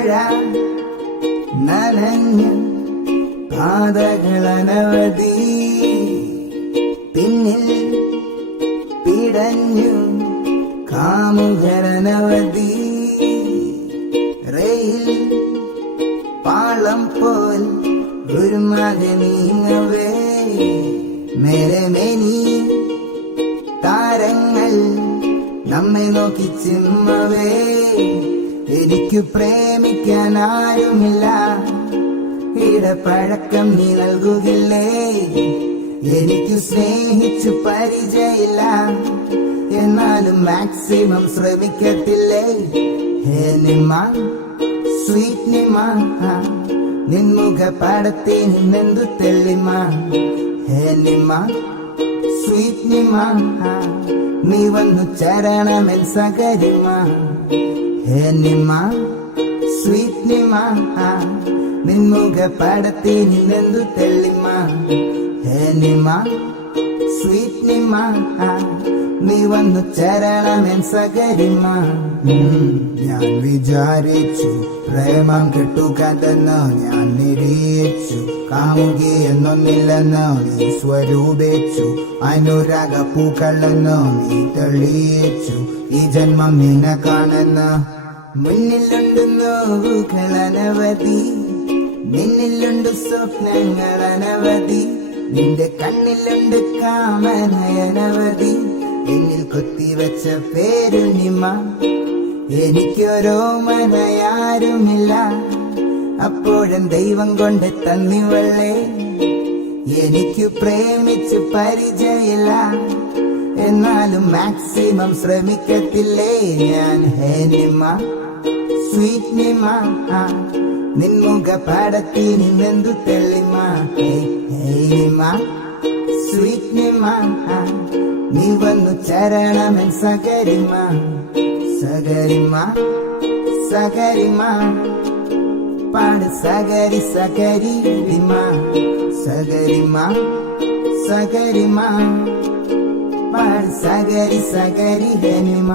മഴ നനഞ്ഞു പാതകളനവധി, പിന്നിൽ പിടഞ്ഞു കാമുകരനവധി. റെയിൽ പാളം പോൽ ഒരു മക നീങ്ങവേ, മേലെ മേനി താരങ്ങൾ നമ്മെ നോക്കി ചിമ്മവേ. എനിക്കു പ്രേമിക്കാൻ ആരുമില്ല, ഇടപഴക്കം നീ നൽകുകില്ലേ. എനിക്കു സ്നേഹിച്ചു പരിചയമില്ല, എന്നാലും മാക്സിമം ശ്രമിക്കത്തില്ലേ. ഹേ നിമ്മ സ്വീറ്റ് നിമ്മ, നിൻമുഖ പാടത്തിൽ നിന്നെന്തു തെളിമ. ഹേ നിമ്മ സ്വീറ്റ് നിമ്മ, നീ വന്നു ചരണമെൻ സകരിമ. ഹേ നിമ്മ സ്വീറ്റ് നിമ്മ, നിൻമുഖ പാടത്തിൽ നിന്നെന്തു തെളിമ. ഹേ നിമ്മ സ്വീറ്റ് നിമ്മ, നീ വന്നു ചരണമെൻ സകരിമ. ഞാൻ വിചാരിച്ചു പ്രേമം കിട്ടുകണ്ടെന്ന്, ഞാൻ നിരീക്ഷിച്ചു കാമുകി എന്നൊന്നില്ലെന്ന് നീ സ്വരൂപിച്ചു. അനുരാഗ പൂക്കളെന്ന് നീ തെളിയിച്ചു, ഈ ജന്മം നിന്നെ കാണുന്നു. മുന്നിലുണ്ട് നോവുകൾ അനവധി, നിന്നിലുണ്ട് സ്വപ്നങ്ങൾ അനവധി. നിന്റെ കണ്ണിലുണ്ട് കാമനയനവധി, എന്നിൽ കൊത്തിവെച്ച പേരു നിമ്മ. എനിക്കൊരോ മനയാരുമില്ല, അപ്പോഴും ദൈവം കൊണ്ട് തന്നിവളെ. എനിക്കു പ്രേമിച്ചു പരിചയമില്ല, എന്നാലും മാക്സിമം ശ്രമിക്കത്തില്ലേ ഞാൻ. ഹേ നിമ്മ സ്വീറ്റ് നിമ്മ, നിൻമുഖ പാടത്തിൽ നിന്നെന്തു തെളിമ. ഹേ നിമ്മ സ്വീറ്റ് നിമ്മ, നീ വന്നു ചരണമെൻ സകരിമ. സകരിമ സകരിമ, പാട് സകരി സകരി റിമ. സകരിമ സകരിമ, പാട് സകരി സകരി ഹനിമ.